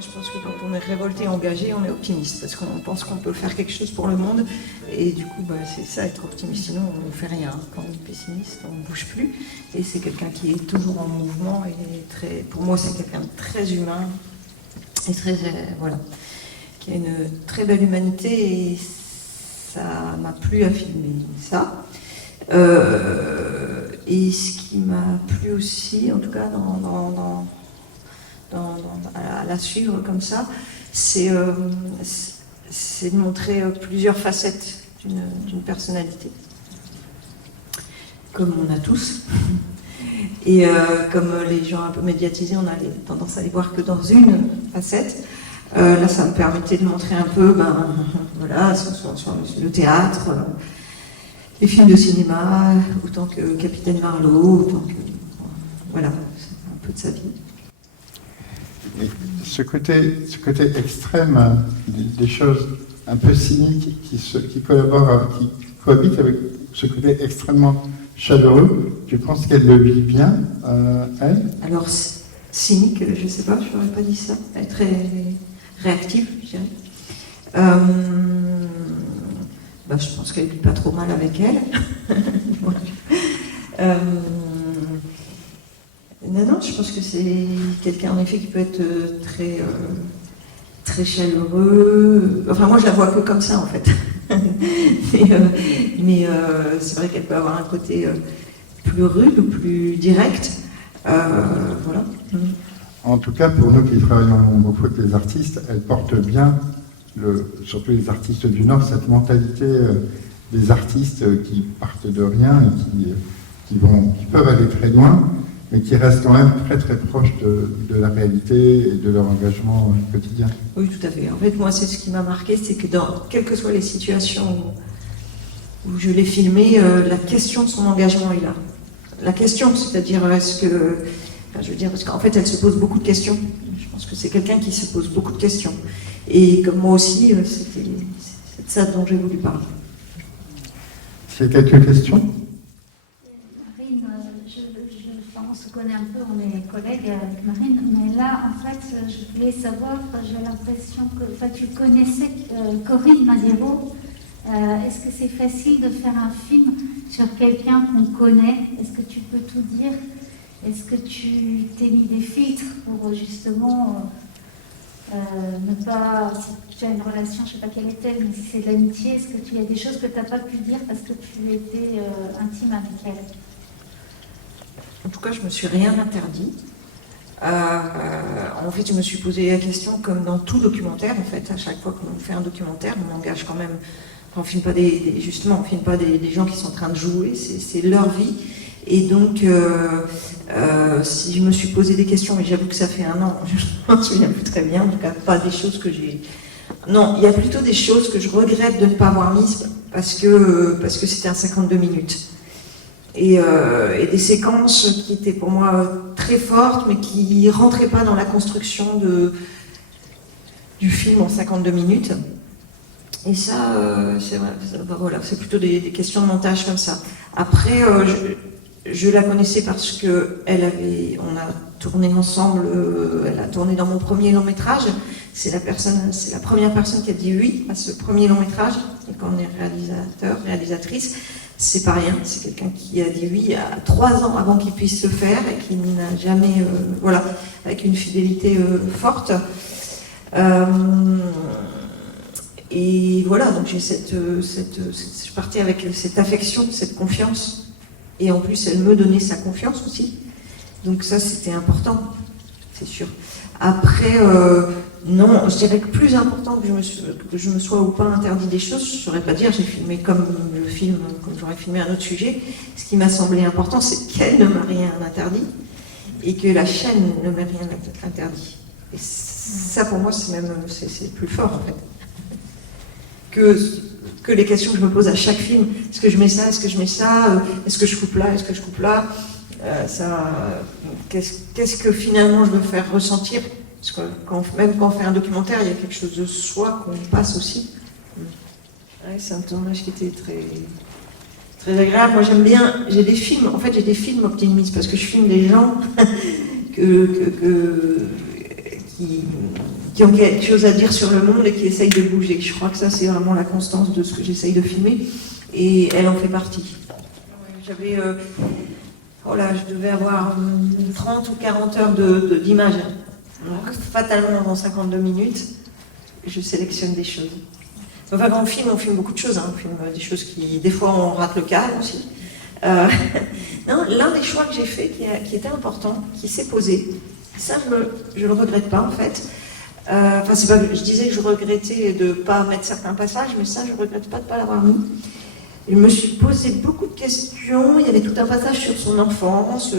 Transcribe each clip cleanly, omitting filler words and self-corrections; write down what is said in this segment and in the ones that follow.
je pense que quand on est révolté, engagé, on est optimiste, parce qu'on pense qu'on peut faire quelque chose pour le monde, et du coup, c'est ça, être optimiste, sinon on ne fait rien. Quand on est pessimiste, on ne bouge plus, et c'est quelqu'un qui est toujours en mouvement, et pour moi, c'est quelqu'un de très humain, et très, voilà, qui a une très belle humanité, et ça m'a plu à filmer ça. Et ce qui m'a plu aussi, en tout cas à la suivre comme ça, c'est de montrer plusieurs facettes d'une personnalité, comme on a tous. Et comme les gens un peu médiatisés, on a tendance à les voir que dans une facette. Là, ça me permettait de montrer un peu, voilà, sur le théâtre, les films de cinéma, autant que Capitaine Marlowe, autant que... Voilà, c'est un peu de sa vie. Ce côté extrême des choses un peu cyniques qui cohabitent avec ce côté extrêmement chaleureux, tu penses qu'elle le vit bien, elle? Alors, cynique, je ne sais pas, je n'aurais pas dit ça. Elle est très réactive, je dirais. Je pense qu'elle ne vit pas trop mal avec elle. Non, je pense que c'est quelqu'un en effet qui peut être très chaleureux. Enfin, moi je la vois que comme ça en fait. mais c'est vrai qu'elle peut avoir un côté plus rude ou plus direct. Voilà. En tout cas, pour nous qui travaillons beaucoup avec les artistes, elle porte bien, surtout les artistes du Nord, cette mentalité des artistes qui partent de rien et qui peuvent aller très loin, mais qui restent quand même très très proches de la réalité et de leur engagement quotidien. Oui, tout à fait. En fait, moi, c'est ce qui m'a marqué, c'est que quelles que soient les situations où je l'ai filmé, la question de son engagement est là. La question, c'est-à-dire, parce qu'en fait, elle se pose beaucoup de questions. Je pense que c'est quelqu'un qui se pose beaucoup de questions. Et comme moi aussi, c'est de ça dont j'ai voulu parler. C'est quelques questions? Marine, on se connaît un peu, on est collègues avec Marine, mais là, en fait, je voulais savoir, j'ai l'impression que tu connaissais Corinne Maziero. Est-ce que c'est facile de faire un film sur quelqu'un qu'on connaît? Est-ce que tu peux tout dire? Est-ce que tu t'es mis des filtres pour justement ne pas... Si tu as une relation, je ne sais pas quelle est-elle, mais si c'est de l'amitié, est-ce que tu y a des choses que tu n'as pas pu dire parce que tu étais intime avec elle? En tout cas, je ne me suis rien interdit. En fait, je me suis posé la question, comme dans tout documentaire, en fait, à chaque fois qu'on fait un documentaire, on engage quand même... On ne filme pas justement, on filme pas des gens qui sont en train de jouer, c'est leur vie. Et donc, si je me suis posé des questions, et j'avoue que ça fait 1 an, je ne me souviens plus très bien, en tout cas pas des choses que j'ai... Non, il y a plutôt des choses que je regrette de ne pas avoir mises, parce que c'était un 52 minutes. Et des séquences qui étaient pour moi très fortes, mais qui ne rentraient pas dans la construction du film en 52 minutes. Et ça, c'est plutôt des questions de montage comme ça. Après, je la connaissais parce que on a tourné ensemble, elle a tourné dans mon premier long métrage. C'est la première personne qui a dit oui à ce premier long métrage. Et quand on est réalisatrice, c'est pas rien. C'est quelqu'un qui a dit oui à 3 ans avant qu'il puisse le faire et qui n'a jamais, avec une fidélité forte. Et voilà, donc j'ai je partais avec cette affection, cette confiance. Et en plus, elle me donnait sa confiance aussi. Donc ça, c'était important, c'est sûr. Après, non, je dirais que plus important que je me sois ou pas interdit des choses, je ne saurais pas dire, j'ai filmé comme j'aurais filmé un autre sujet. Ce qui m'a semblé important, c'est qu'elle ne m'a rien interdit et que la chaîne ne m'a rien interdit. Et ça, pour moi, c'est plus fort, en fait. Que les questions que je me pose à chaque film. Est-ce que je mets ça? Est-ce que je mets ça? Est-ce que je coupe là? Est-ce que je coupe là? Qu'est-ce que finalement je veux faire ressentir? Parce que même quand on fait un documentaire, il y a quelque chose de soi qu'on passe aussi. Ouais, c'est un tournage qui était très, très agréable. Moi j'aime bien, j'ai des films optimistes, parce que je filme des gens qui qui ont quelque chose à dire sur le monde et qui essayent de bouger. Je crois que ça, c'est vraiment la constance de ce que j'essaye de filmer, et elle en fait partie. J'avais, je devais avoir 30 ou 40 heures d'images. Donc, fatalement, dans 52 minutes, je sélectionne des choses. Enfin, quand on filme beaucoup de choses. On filme des choses qui, des fois, on rate le cadre aussi. Non, l'un des choix que j'ai fait, qui était important, qui s'est posé, ça, je le regrette pas, en fait. C'est pas, je disais que je regrettais de ne pas mettre certains passages, mais ça, je regrette pas de ne pas l'avoir mis. Je me suis posé beaucoup de questions. Il y avait tout un passage sur son enfance,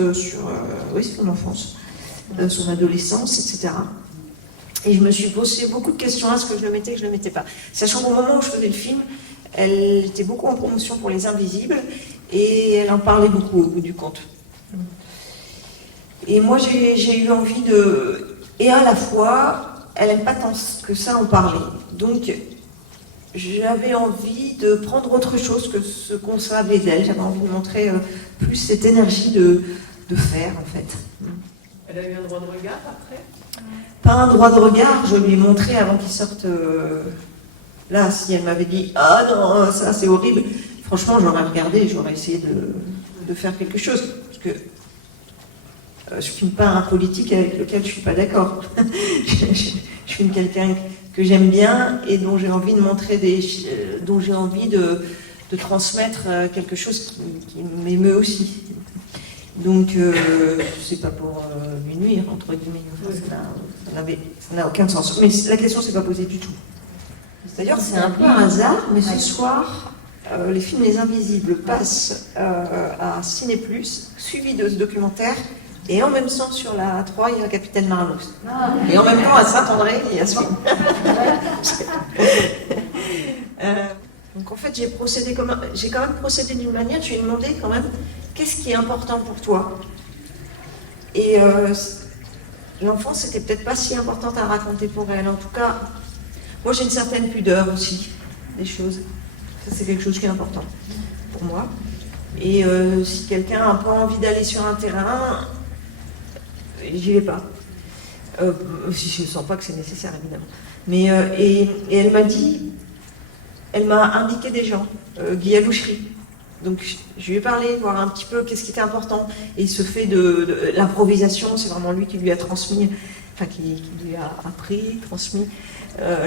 son adolescence, etc. Et je me suis posé beaucoup de questions. Est-ce que je le mettais, que je ne le mettais pas? Sachant qu'au moment où je faisais le film, elle était beaucoup en promotion pour Les Invisibles, et elle en parlait beaucoup au bout du compte. Et moi, j'ai eu envie de... Et à la fois, elle n'aime pas tant que ça en parler. Donc, j'avais envie de prendre autre chose que ce qu'on savait d'elle. J'avais envie de montrer plus cette énergie de faire, en fait. Elle a eu un droit de regard après? Pas un droit de regard, je lui ai montré avant qu'il sorte. Là, si elle m'avait dit « Ah non, ça c'est horrible », franchement, j'aurais regardé, j'aurais essayé de faire quelque chose. Parce que je ne filme pas un politique avec lequel je ne suis pas d'accord. Je filme quelqu'un que j'aime bien et dont j'ai envie de montrer dont j'ai envie de transmettre quelque chose qui m'émeut aussi. Donc, c'est pas pour lui nuire, entre guillemets. Ça n'a aucun sens. Mais la question ne s'est pas posée du tout. D'ailleurs, c'est un peu un hasard, mais ce soir, les films Les Invisibles passent à Ciné+, suivi de ce documentaire, et en même temps, sur la 3, il y a Capitaine Marlowe. Et en même temps, à Saint-André, il y a ce film. Donc en fait, j'ai quand même procédé d'une manière, je lui ai demandé quand même, qu'est-ce qui est important pour toi? Et l'enfance, c'était peut-être pas si importante à raconter pour elle. En tout cas, moi j'ai une certaine pudeur aussi, des choses. Ça, c'est quelque chose qui est important pour moi. Et si quelqu'un n'a pas envie d'aller sur un terrain, j'y vais pas. Si je ne sens pas que c'est nécessaire, évidemment. Mais, et elle m'a indiqué des gens, Guy Alouchery. Donc je lui ai parlé, voir un petit peu qu'est-ce qui était important. Et ce fait de l'improvisation, c'est vraiment lui qui lui a transmis, enfin qui lui a appris, transmis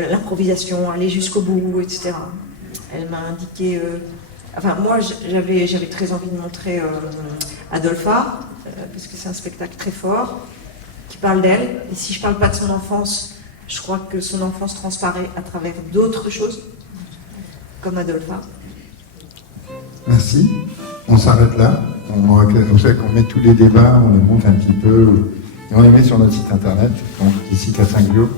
l'improvisation, aller jusqu'au bout, etc. Elle m'a indiqué... moi j'avais très envie de montrer Adolpha, parce que c'est un spectacle très fort, qui parle d'elle. Et si je ne parle pas de son enfance, je crois que son enfance transparaît à travers d'autres choses, comme Adolpha. Merci. On s'arrête là. On sait qu'on met tous les débats, on les monte un petit peu, et on les met sur notre site internet, donc ici Cassinglio.